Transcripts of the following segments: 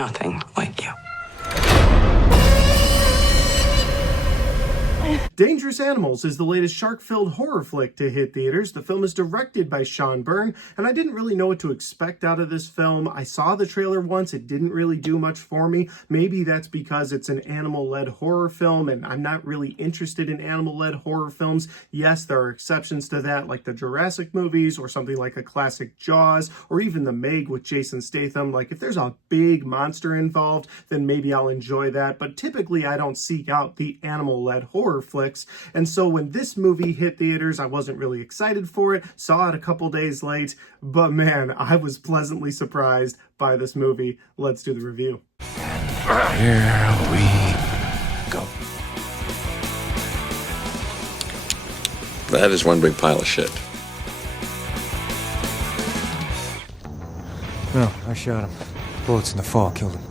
nothing like you. Dangerous Animals is the latest shark-filled horror flick to hit theaters. The film is directed by Sean Byrne, and I didn't really know what to expect out of this film. I saw the trailer once. It didn't really do much for me. Maybe that's because it's an animal-led horror film, and I'm not really interested in animal-led horror films. Yes, there are exceptions to that, like the Jurassic movies, or something like a classic Jaws, or even The Meg with Jason Statham. Like, if there's a big monster involved, then maybe I'll enjoy that. But typically, I don't seek out the animal-led horror flicks. And so when this movie hit theaters, I wasn't really excited for it, saw it a couple days late, but man, I was pleasantly surprised by this movie. Let's do the review. Here we go. That is one big pile of shit. No, I shot him. Bullets in the fall killed him.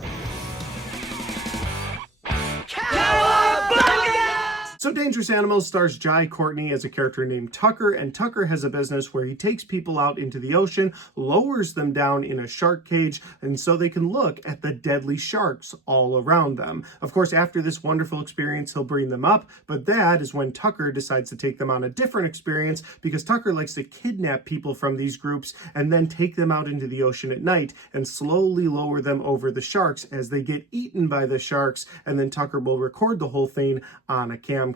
So Dangerous Animals stars Jai Courtney as a character named Tucker, and Tucker has a business where he takes people out into the ocean, lowers them down in a shark cage, and so they can look at the deadly sharks all around them. Of course, after this wonderful experience, he'll bring them up, but that is when Tucker decides to take them on a different experience, because Tucker likes to kidnap people from these groups and then take them out into the ocean at night and slowly lower them over the sharks as they get eaten by the sharks, and then Tucker will record the whole thing on a camcorder.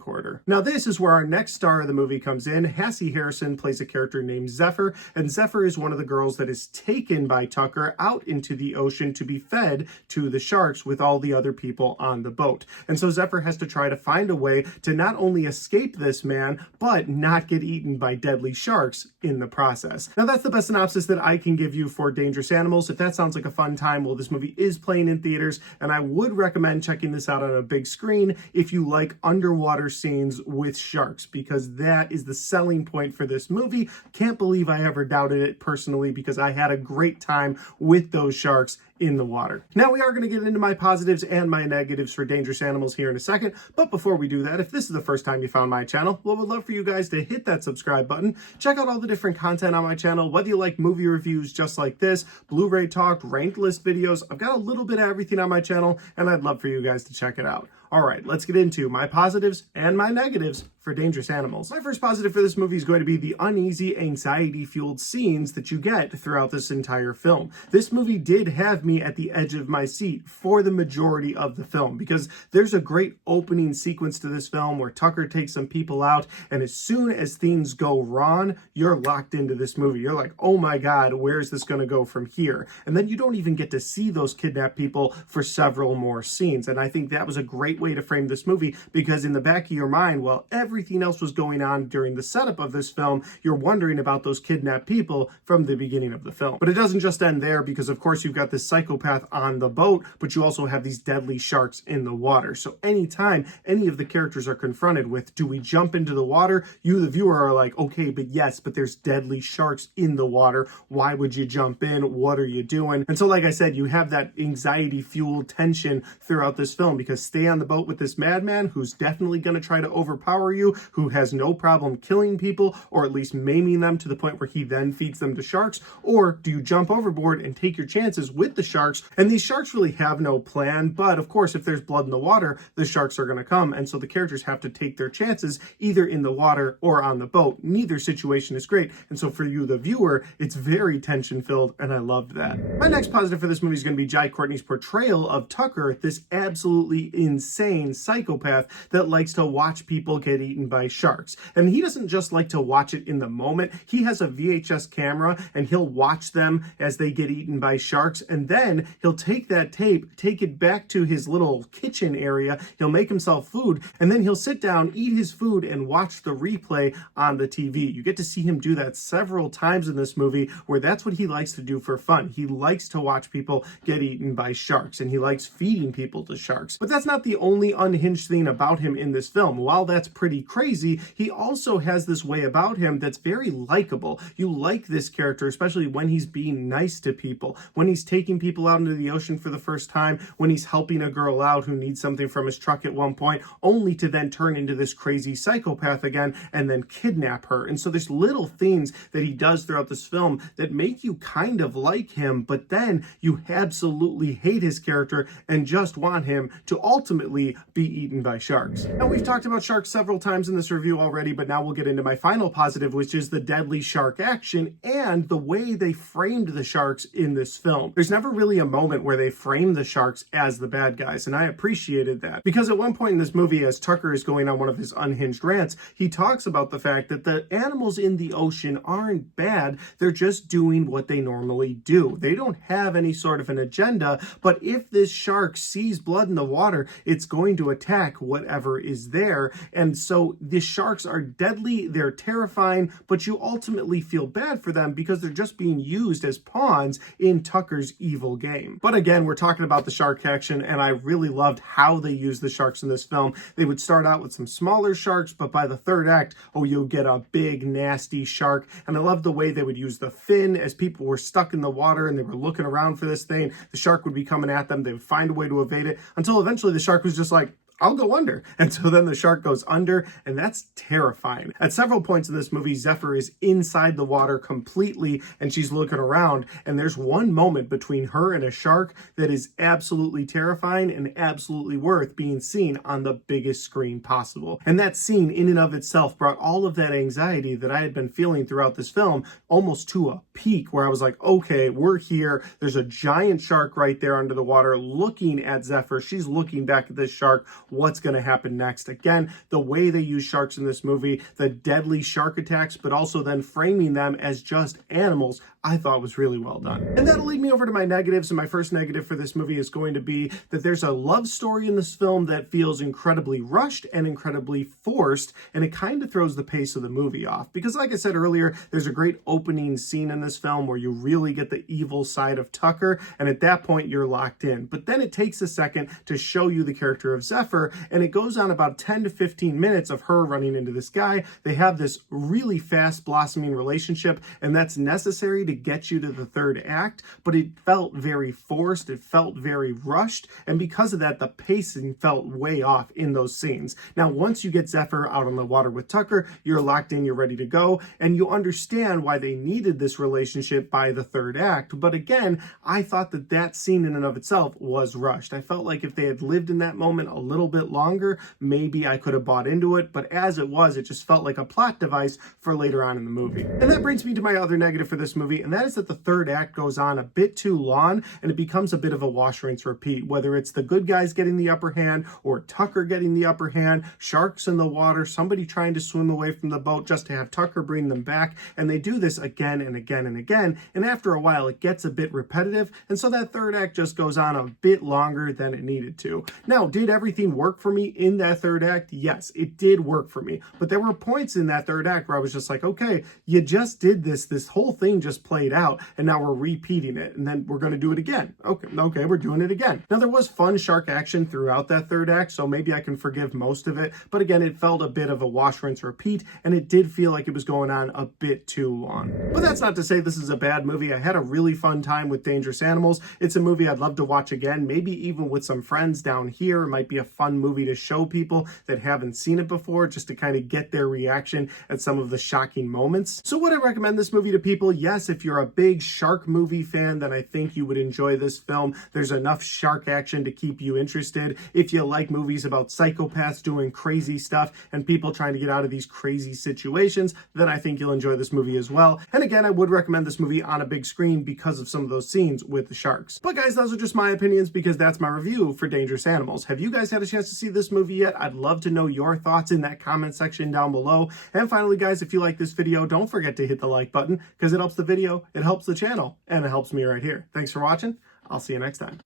Now this is where our next star of the movie comes in. Hassie Harrison plays a character named Zephyr, and Zephyr is one of the girls that is taken by Tucker out into the ocean to be fed to the sharks with all the other people on the boat. And so Zephyr has to try to find a way to not only escape this man, but not get eaten by deadly sharks in the process. Now that's the best synopsis that I can give you for Dangerous Animals. If that sounds like a fun time, well, this movie is playing in theaters, and I would recommend checking this out on a big screen if you like underwater scenes with sharks, because that is the selling point for this movie. Can't believe I ever doubted it personally, because I had a great time with those sharks in the water. Now we are going to get into my positives and my negatives for Dangerous Animals here in a second, but before we do that, if this is the first time you found my channel, well, I would love for you guys to hit that subscribe button. Check out all the different content on my channel, whether you like movie reviews just like this, Blu-ray talk, ranked list videos. I've got a little bit of everything on my channel, and I'd love for you guys to check it out. All right, let's get into my positives and my negatives for Dangerous Animals. My first positive for this movie is going to be the uneasy, anxiety-fueled scenes that you get throughout this entire film. This movie did have me at the edge of my seat for the majority of the film, because there's a great opening sequence to this film where Tucker takes some people out, and as soon as things go wrong, you're locked into this movie. You're like, oh my God, where is this going to go from here? And then you don't even get to see those kidnapped people for several more scenes. And I think that was a great way to frame this movie, because in the back of your mind, while everything else was going on during the setup of this film, you're wondering about those kidnapped people from the beginning of the film. But it doesn't just end there, because of course you've got this psychopath on the boat, but you also have these deadly sharks in the water. So anytime any of the characters are confronted with, do we jump into the water? You, the viewer, are like, okay, but yes, but there's deadly sharks in the water. Why would you jump in? What are you doing? And so, like I said, you have that anxiety-fueled tension throughout this film, because stay on the boat with this madman who's definitely going to try to overpower you, who has no problem killing people, or at least maiming them to the point where he then feeds them to sharks? Or do you jump overboard and take your chances with the sharks? And these sharks really have no plan, but of course, if there's blood in the water, the sharks are going to come, and so the characters have to take their chances either in the water or on the boat. Neither situation is great, and so for you, the viewer, it's very tension-filled, and I loved that. My next positive for this movie is going to be Jai Courtney's portrayal of Tucker, this absolutely insane psychopath that likes to watch people get eaten by sharks. And he doesn't just like to watch it in the moment. He has a VHS camera, and he'll watch them as they get eaten by sharks, and then he'll take that tape, take it back to his little kitchen area, he'll make himself food, and then he'll sit down, eat his food, and watch the replay on the TV. You get to see him do that several times in this movie, where that's what he likes to do for fun. He likes to watch people get eaten by sharks, and he likes feeding people to sharks. But that's not the only unhinged thing about him in this film. While that's pretty crazy, he also has this way about him that's very likable. You like this character, especially when he's being nice to people, when he's taking people out into the ocean for the first time, when he's helping a girl out who needs something from his truck at one point, only to then turn into this crazy psychopath again and then kidnap her. And so there's little things that he does throughout this film that make you kind of like him, but then you absolutely hate his character and just want him to ultimately be eaten by sharks. Now, we've talked about sharks several times in this review already, but now we'll get into my final positive, which is the deadly shark action and the way they framed the sharks in this film. There's never really a moment where they frame the sharks as the bad guys, and I appreciated that. Because at one point in this movie, as Tucker is going on one of his unhinged rants, he talks about the fact that the animals in the ocean aren't bad, they're just doing what they normally do. They don't have any sort of an agenda, but if this shark sees blood in the water, it's going to attack whatever is there. And so the sharks are deadly, they're terrifying, but you ultimately feel bad for them because they're just being used as pawns in Tucker's evil game. But again, we're talking about the shark action, and I really loved how they used the sharks in this film. They would start out with some smaller sharks, but by the third act, you'll get a big, nasty shark. And I love the way they would use the fin as people were stuck in the water and they were looking around for this thing. The shark would be coming at them. They would find a way to evade it until eventually the shark was just like, I'll go under. And so then the shark goes under, and that's terrifying. At several points in this movie, Zephyr is inside the water completely, and she's looking around, and there's one moment between her and a shark that is absolutely terrifying and absolutely worth being seen on the biggest screen possible. And that scene in and of itself brought all of that anxiety that I had been feeling throughout this film almost to a peak, where I was like, okay, we're here. There's a giant shark right there under the water looking at Zephyr. She's looking back at this shark. What's going to happen next? Again, the way they use sharks in this movie, the deadly shark attacks, but also then framing them as just animals, I thought was really well done. And that'll lead me over to my negatives. And my first negative for this movie is going to be that there's a love story in this film that feels incredibly rushed and incredibly forced, and it kind of throws the pace of the movie off. Because like I said earlier, there's a great opening scene in this film where you really get the evil side of Tucker, and at that point you're locked in. But then it takes a second to show you the character of Zephyr, and it goes on about 10 to 15 minutes of her running into this guy. They have this really fast blossoming relationship, and that's necessary to get you to the third act, but it felt very forced, it felt very rushed, and because of that, the pacing felt way off in those scenes. Now, once you get Zephyr out on the water with Tucker, you're locked in, you're ready to go, and you understand why they needed this relationship by the third act. But again, I thought that that scene in and of itself was rushed. I felt like if they had lived in that moment a little bit longer, maybe I could have bought into it, but as it was, it just felt like a plot device for later on in the movie. And that brings me to my other negative for this movie, and that is that the third act goes on a bit too long, and it becomes a bit of a wash, rinse, repeat, whether it's the good guys getting the upper hand, or Tucker getting the upper hand, sharks in the water, somebody trying to swim away from the boat just to have Tucker bring them back, and they do this again and again and again, and after a while it gets a bit repetitive, and so that third act just goes on a bit longer than it needed to. Now, did everything work for me in that third act? Yes, it did work for me, but there were points in that third act where I was just like, okay, you just did this whole thing just played out, and now we're repeating it, and then we're going to do it again. Okay, we're doing it again. Now, there was fun shark action throughout that third act, so maybe I can forgive most of it, but again, it felt a bit of a wash, rinse, repeat, and it did feel like it was going on a bit too long. But that's not to say this is a bad movie. I had a really fun time with Dangerous Animals. It's a movie I'd love to watch again, maybe even with some friends down here. It might be a fun movie to show people that haven't seen it before, just to kind of get their reaction at some of the shocking moments. So would I recommend this movie to people? Yes, if you're a big shark movie fan, then I think you would enjoy this film. There's enough shark action to keep you interested. If you like movies about psychopaths doing crazy stuff and people trying to get out of these crazy situations, then I think you'll enjoy this movie as well. And again, I would recommend this movie on a big screen because of some of those scenes with the sharks. But guys, those are just my opinions because that's my review for Dangerous Animals. Have you guys had a chance to see this movie yet? I'd love to know your thoughts in that comment section down below. And finally, guys, if you like this video, don't forget to hit the like button because it helps the video, it helps the channel, and it helps me right here. Thanks for watching. I'll see you next time.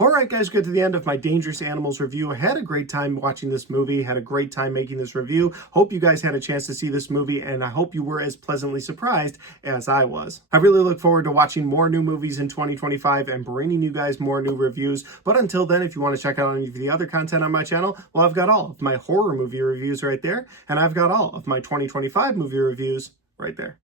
Alright Alright guys, we got to the end of my Dangerous Animals review. I had a great time watching this movie, had a great time making this review. Hope you guys had a chance to see this movie, and I hope you were as pleasantly surprised as I was. I really look forward to watching more new movies in 2025 and bringing you guys more new reviews. But until then, if you want to check out any of the other content on my channel, well, I've got all of my horror movie reviews right there, and I've got all of my 2025 movie reviews right there.